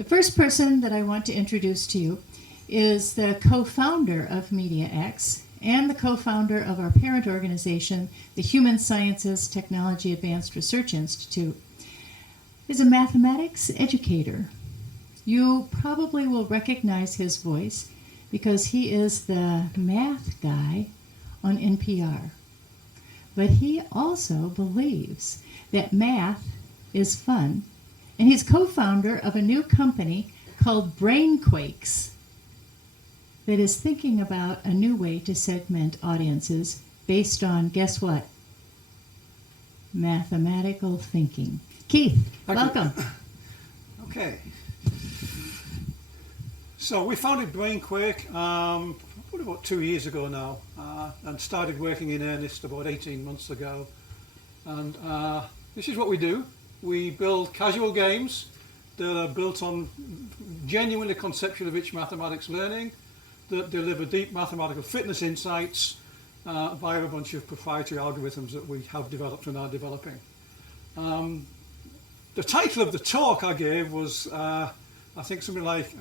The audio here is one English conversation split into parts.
The first person that I want to introduce to you is the co-founder of mediaX and the co-founder of our parent organization, the Human Sciences Technology Advanced Research Institute. He's a mathematics educator. You probably will recognize his voice because he is the math guy on NPR. But he also believes that math is fun, and he's co-founder of a new company called BrainQuakes that is thinking about a new way to segment audiences based on, guess what? Mathematical thinking. Keith, welcome. Okay. So we founded BrainQuake probably about 2 years ago now, and started working in earnest about 18 months ago. And this is what we do. We build casual games that are built on genuinely conceptually rich mathematics learning that deliver deep mathematical fitness insights via a bunch of proprietary algorithms that we have developed and are developing. The title of the talk I gave was, I think, something like,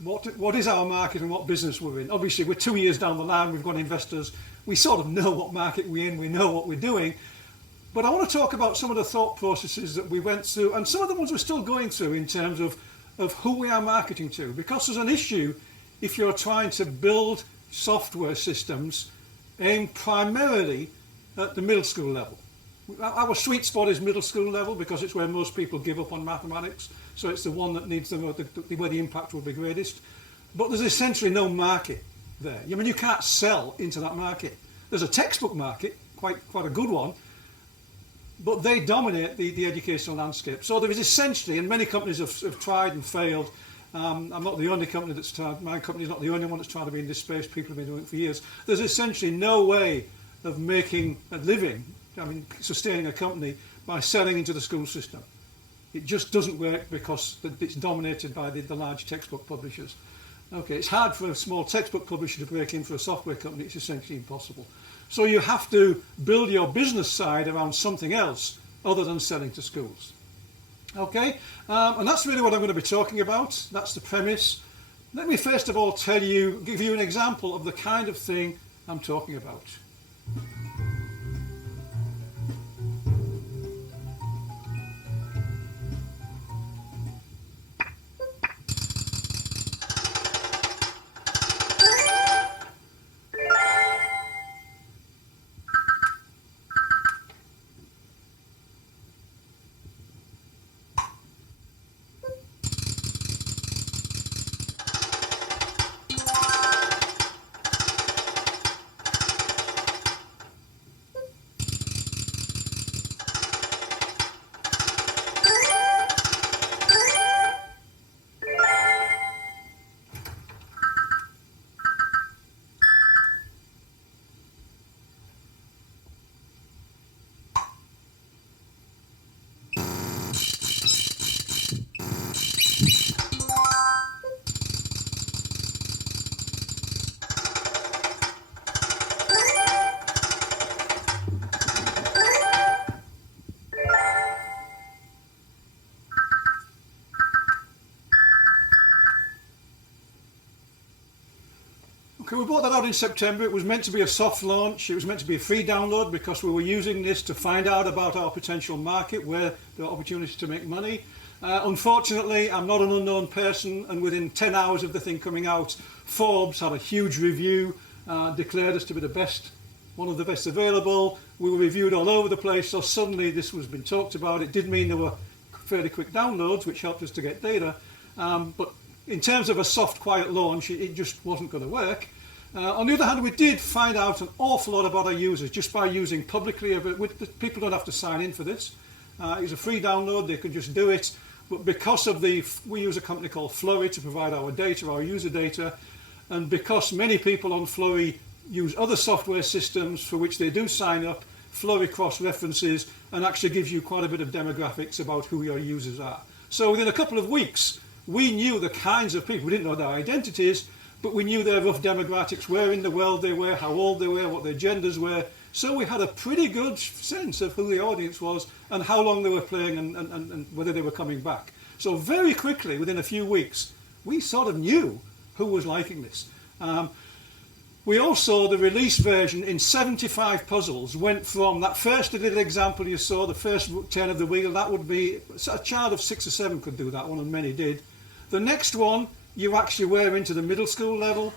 what is our market and what business we're in? Obviously, we're 2 years down the line, we've got investors, we sort of know what market we're in, we know what we're doing. But I want to talk about some of the thought processes that we went through and some of the ones we're still going through in terms of who we are marketing to. Because there's an issue if you're trying to build software systems aimed primarily at the middle school level. Our sweet spot is middle school level because it's where most people give up on mathematics. So it's the one that needs where the impact will be greatest. But there's essentially no market there. I mean, you can't sell into that market. There's a textbook market, quite a good one, but they dominate the educational landscape. So there is essentially, and many companies have tried and failed. I'm not the only company that's tried. My company is not the only one that's tried to be in this space. People have been doing it for years. There's essentially no way of making a living, sustaining a company by selling into the school system. It just doesn't work because it's dominated by the large textbook publishers. Okay, it's hard for a small textbook publisher to break in for a software company. It's essentially impossible. So you have to build your business side around something else other than selling to schools. Okay, and that's really what I'm going to be talking about. That's the premise. Let me first of all give you an example of the kind of thing I'm talking about. Okay, we brought that out in September. It was meant to be a soft launch. It was meant to be a free download because we were using this to find out about our potential market, where there are opportunities to make money. Unfortunately, I'm not an unknown person, and within 10 hours of the thing coming out, Forbes had a huge review, declared us to be one of the best available. We were reviewed all over the place, so suddenly this was been talked about. It did mean there were fairly quick downloads, which helped us to get data. But in terms of a soft, quiet launch, it just wasn't going to work. On the other hand, we did find out an awful lot about our users just by using publicly. People don't have to sign in for this. It's a free download. They can just do it. But because of we use a company called Flurry to provide our data, our user data, and because many people on Flurry use other software systems for which they do sign up, Flurry cross-references and actually gives you quite a bit of demographics about who your users are. So within a couple of weeks, we knew the kinds of people. We didn't know their identities, but we knew their rough demographics, where in the world they were, how old they were, what their genders were. So we had a pretty good sense of who the audience was and how long they were playing and whether they were coming back. So very quickly, within a few weeks, we sort of knew who was liking this. We also, the release version in 75 puzzles went from that first little example you saw, the first turn of the wheel, that would be, a child of 6 or 7 could do that one, and many did. The next one, you actually were into the middle school level.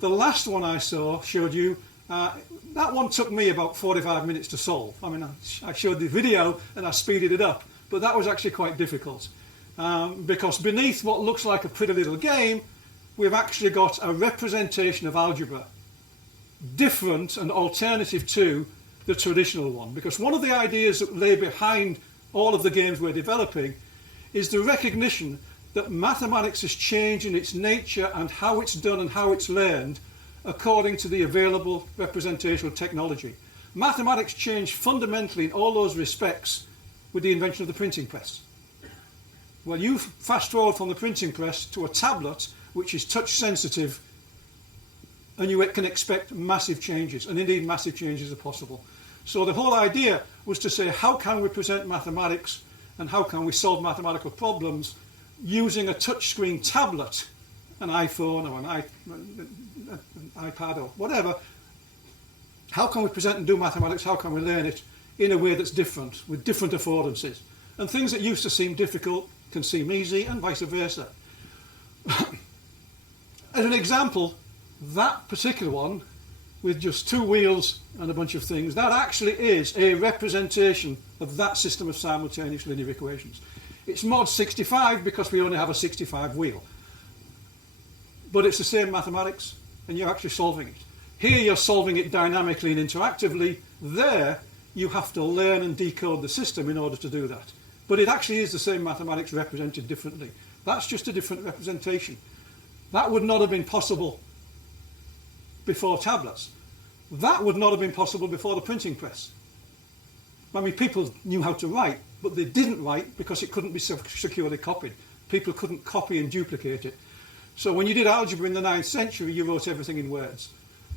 The last one I showed you, that one took me about 45 minutes to solve. I mean, I showed the video and I speeded it up, but that was actually quite difficult. Because beneath what looks like a pretty little game, we've actually got a representation of algebra, different and alternative to the traditional one. Because one of the ideas that lay behind all of the games we're developing is the recognition that mathematics is changing its nature and how it's done and how it's learned according to the available representational technology. Mathematics changed fundamentally in all those respects with the invention of the printing press. Well, you fast forward from the printing press to a tablet which is touch sensitive, and you can expect massive changes, and indeed massive changes are possible. So the whole idea was to say, how can we present mathematics and how can we solve mathematical problems using a touchscreen tablet, an iPhone or an iPad or whatever. How can we present and do mathematics? How can we learn it in a way that's different, with different affordances? And things that used to seem difficult can seem easy, and vice versa. As an example, that particular one, with just 2 wheels and a bunch of things, that actually is a representation of that system of simultaneous linear equations. It's mod 65 because we only have a 65 wheel. But it's the same mathematics, and you're actually solving it. Here you're solving it dynamically and interactively. There you have to learn and decode the system in order to do that. But it actually is the same mathematics represented differently. That's just a different representation. That would not have been possible before tablets. That would not have been possible before the printing press. I mean, people knew how to write, but they didn't write because it couldn't be securely copied. People couldn't copy and duplicate it. So when you did algebra in the 9th century, you wrote everything in words.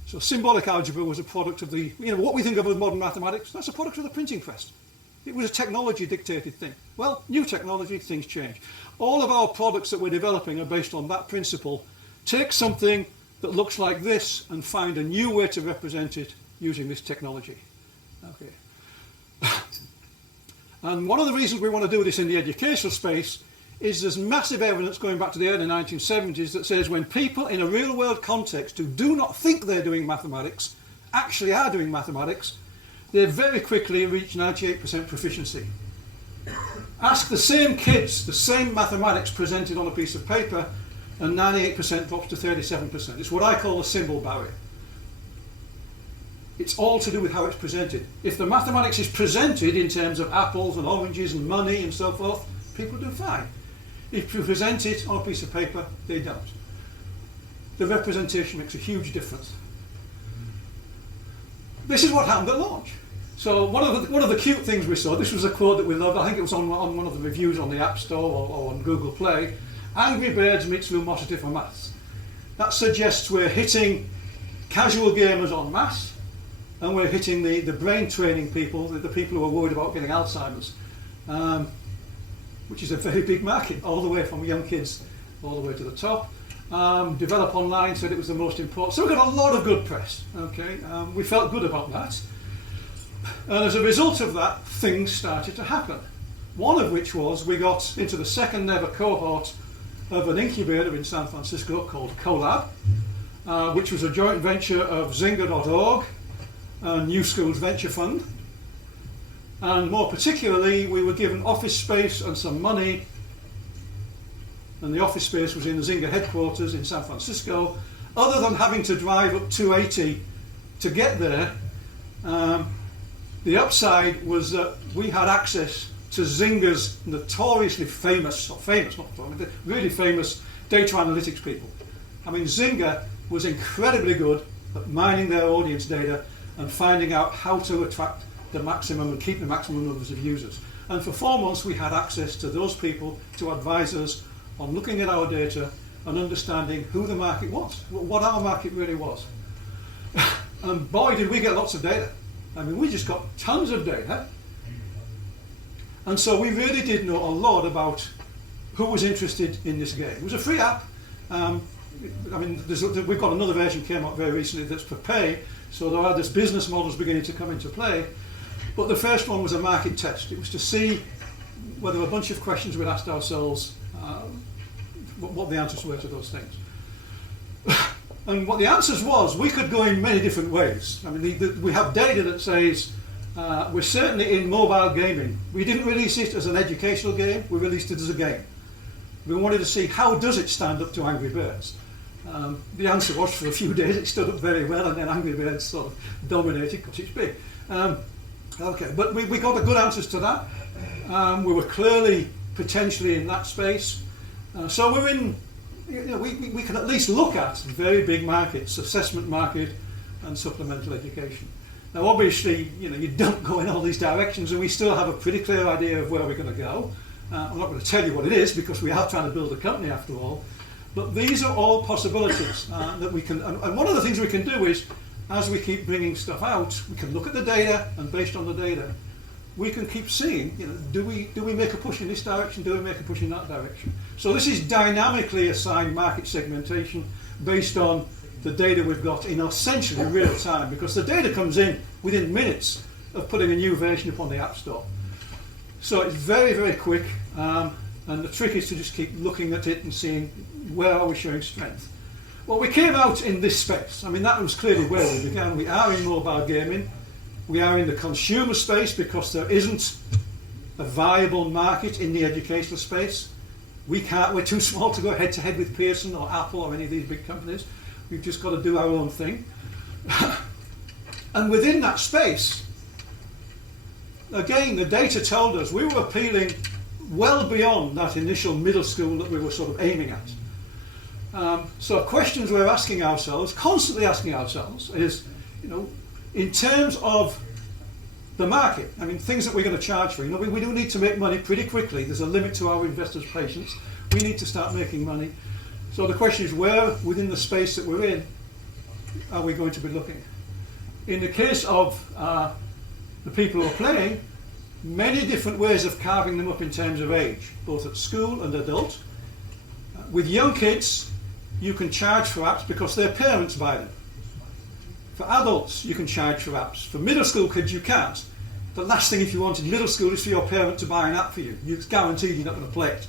So symbolic algebra was a product of the, what we think of as modern mathematics, that's a product of the printing press. It was a technology-dictated thing. Well, new technology, things change. All of our products that we're developing are based on that principle. Take something that looks like this and find a new way to represent it using this technology. Okay. And one of the reasons we want to do this in the educational space is there's massive evidence going back to the early 1970s that says when people in a real-world context who do not think they're doing mathematics actually are doing mathematics, they very quickly reach 98% proficiency. Ask the same kids the same mathematics presented on a piece of paper, and 98% drops to 37%. It's what I call the symbol barrier. It's all to do with how it's presented. If the mathematics is presented in terms of apples and oranges and money and so forth, people do fine. If you present it on a piece of paper, they don't. The representation makes a huge difference. This is what happened at launch. So one of the cute things we saw, this was a quote that we loved, I think it was on one of the reviews on the App Store or on Google Play, Angry Birds meets Lumosity for Maths. That suggests we're hitting casual gamers en masse, and we're hitting the brain training people, the people who are worried about getting Alzheimer's, which is a very big market, all the way from young kids all the way to the top. Develop Online said it was the most important. So we got a lot of good press. Okay, we felt good about that. And as a result of that, things started to happen. One of which was we got into the second ever cohort of an incubator in San Francisco called Colab, which was a joint venture of Zynga.org and New Schools Venture Fund. And more particularly, we were given office space and some money, and the office space was in the Zynga headquarters in San Francisco. Other than having to drive up 280 to get there, the upside was that we had access to Zynga's notoriously famous, really famous data analytics people. I mean, Zynga was incredibly good at mining their audience data and finding out how to attract the maximum and keep the maximum numbers of users. And for 4 months we had access to those people to advise us on looking at our data and understanding who the market was, what our market really was. And boy, did we get lots of data. I mean, we just got tons of data. And so we really did know a lot about who was interested in this game. It was a free app. I mean, we've got another version came out very recently that's for pay, so there are these business models beginning to come into play. But the first one was a market test. It was to see whether a bunch of questions we'd asked ourselves, what the answers were to those things. And what the answers was, we could go in many different ways. I mean, we have data that says we're certainly in mobile gaming. We didn't release it as an educational game, we released it as a game. We wanted to see how does it stand up to Angry Birds. The answer was for a few days it stood up very well, and then Angry Birds sort of dominated because it's big. Okay, but we got the good answers to that. We were clearly potentially in that space. So we're in, we can at least look at very big markets, assessment market and supplemental education. Now obviously, you don't go in all these directions, and we still have a pretty clear idea of where we're going to go. I'm not going to tell you what it is because we are trying to build a company after all. But these are all possibilities that we can, and one of the things we can do is, as we keep bringing stuff out, we can look at the data, and based on the data, we can keep seeing, do we make a push in this direction, do we make a push in that direction? So this is dynamically assigned market segmentation based on the data we've got in essentially real time, because the data comes in within minutes of putting a new version up on the App Store. So it's very, very quick, and the trick is to just keep looking at it and seeing where are we showing strength. Well, we came out in this space. I mean, that was clearly where we began. We are in mobile gaming. We are in the consumer space because there isn't a viable market in the educational space. We're too small to go head to head with Pearson or Apple or any of these big companies. We've just got to do our own thing. And within that space, again, the data told us we were appealing well beyond that initial middle school that we were sort of aiming at. So questions we're asking ourselves, constantly asking ourselves, is, in terms of the market, I mean, things that we're going to charge for. We do need to make money pretty quickly. There's a limit to our investors' patience. We need to start making money. So the question is, where within the space that we're in are we going to be looking? In the case of the people who are playing, many different ways of carving them up in terms of age, both at school and adult. With young kids, you can charge for apps because their parents buy them. For adults, you can charge for apps. For middle school kids, you can't. The last thing if you want in middle school is for your parent to buy an app for you. You're guaranteed you're not going to play it.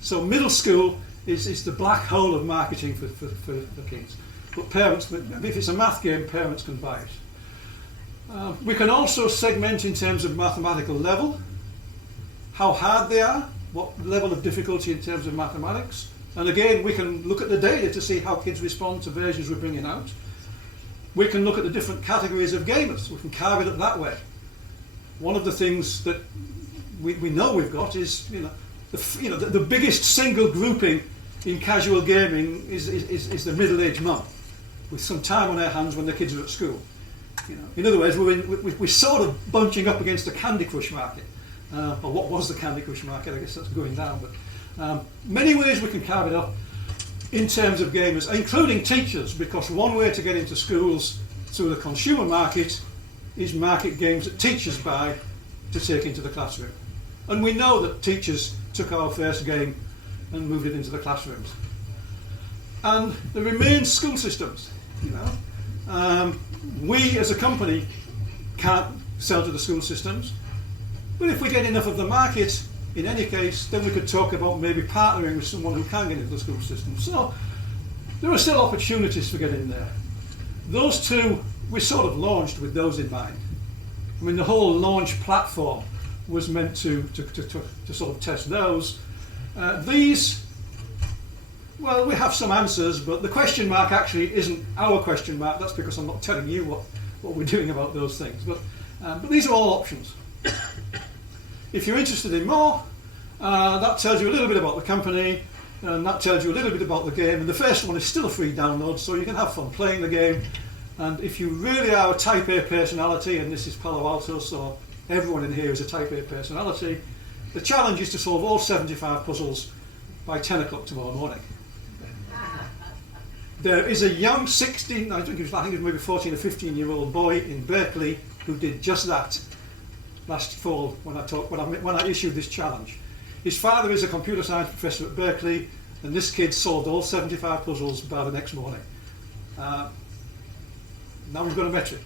So middle school is the black hole of marketing for kids. But parents, if it's a math game, parents can buy it. We can also segment in terms of mathematical level, how hard they are, what level of difficulty in terms of mathematics. And again, we can look at the data to see how kids respond to versions we're bringing out. We can look at the different categories of gamers. We can carve it up that way. One of the things that we know we've got is, the biggest single grouping in casual gaming is the middle-aged mum, with some time on her hands when the kids are at school. In other words, we're sort of bunching up against the Candy Crush market, or what was the Candy Crush market. I guess that's going down, but many ways we can carve it up in terms of gamers, including teachers, because one way to get into schools through the consumer market is market games that teachers buy to take into the classroom. And we know that teachers took our first game and moved it into the classrooms. And there remain school systems. We as a company can't sell to the school systems, but if we get enough of the market, in any case, then we could talk about maybe partnering with someone who can get into the school system. So there are still opportunities for getting there. Those two, we sort of launched with those in mind. I mean, the whole launch platform was meant to sort of test those. These, well, we have some answers, but the question mark actually isn't our question mark. That's because I'm not telling you what we're doing about those things. But these are all options. If you're interested in more, that tells you a little bit about the company, and that tells you a little bit about the game. And the first one is still a free download, so you can have fun playing the game. And if you really are a Type A personality, and this is Palo Alto, so everyone in here is a Type A personality, the challenge is to solve all 75 puzzles by 10 o'clock tomorrow morning. There is a young 16, I think it was maybe 14 or 15-year-old boy in Berkeley who did just that last fall when I issued this challenge. His father is a computer science professor at Berkeley, and this kid solved all 75 puzzles by the next morning. Now we've got a metric.